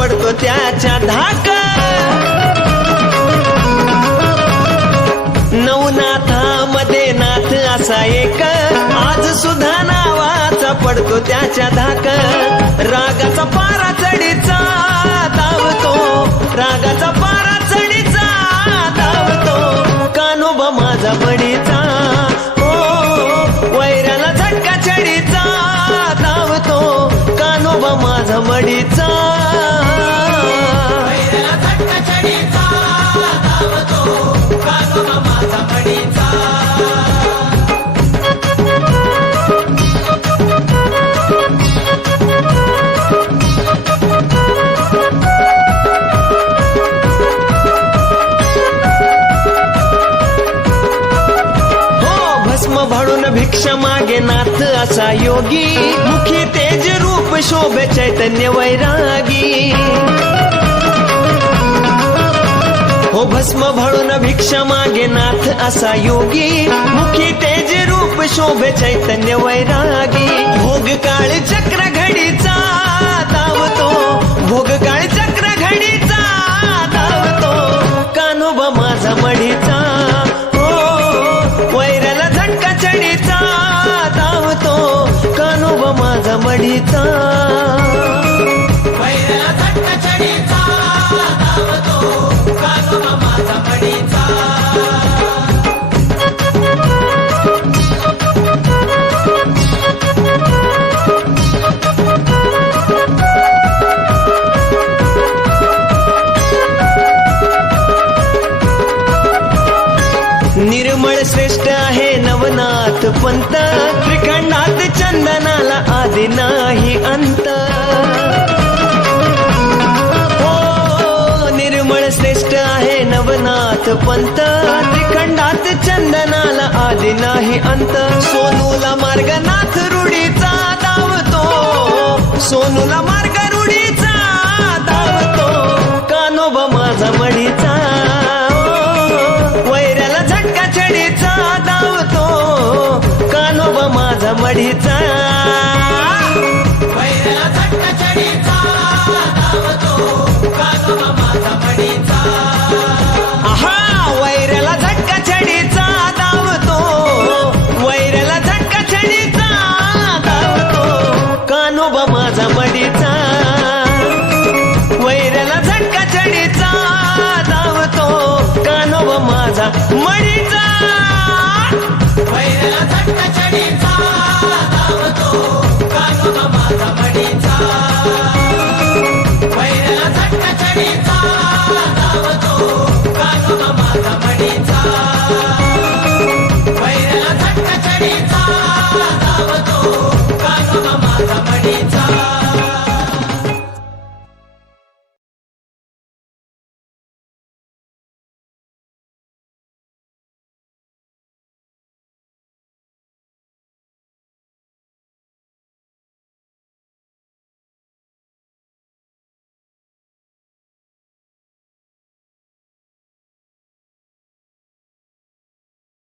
पडतो त्याच्या धाका नवनाथामध्ये नाथ असा एक आज सुद्धा नावाचा पडतो त्याच्या धाका रागाचा पारा चढीचा धावतो रागाचा पारा चढीचा धावतो कान्होबा माझा बडीचा हो वैराला झटका चढीचा धावतो कान्होबा माझा मडीचा वैराला झटका चढीचा धावतो कान्होबा माझा मडीचा भाडून भिक्षा मागे नाथ असा योगी मुखी तेज रूप शोभे चैतन्य वैरागी हो भस्म भाडून भिक्षा मागे नाथ असा योगी मुखी तेज रूप शोभे चैतन्य वैरागी भोग काळ चक्र घडीचा धावतो भोग काळ चक्र घडीचा धावतो कान्होबा माझा मडीचा माझा मडीचा वैराला झटका चढीचा धावतो कान्होबा माझा मडीचा निर्मळ श्रेष्ठ आहे नवनाथ पंत त्रिखंडात चंदनाला आदि नाही अंत हो निर्मळ श्रेष्ठ आहे नवनाथ पंत त्रिखंडात चंदनाला आदि नाही अंत सोनूला मार्ग नाथ रूढीचा धावतो सोनूला मार्ग रूढीचा धावतो कान्होबा माझा मडीचा वैराला झटका चढीचा धावतो कान्होबा माझा मडीचा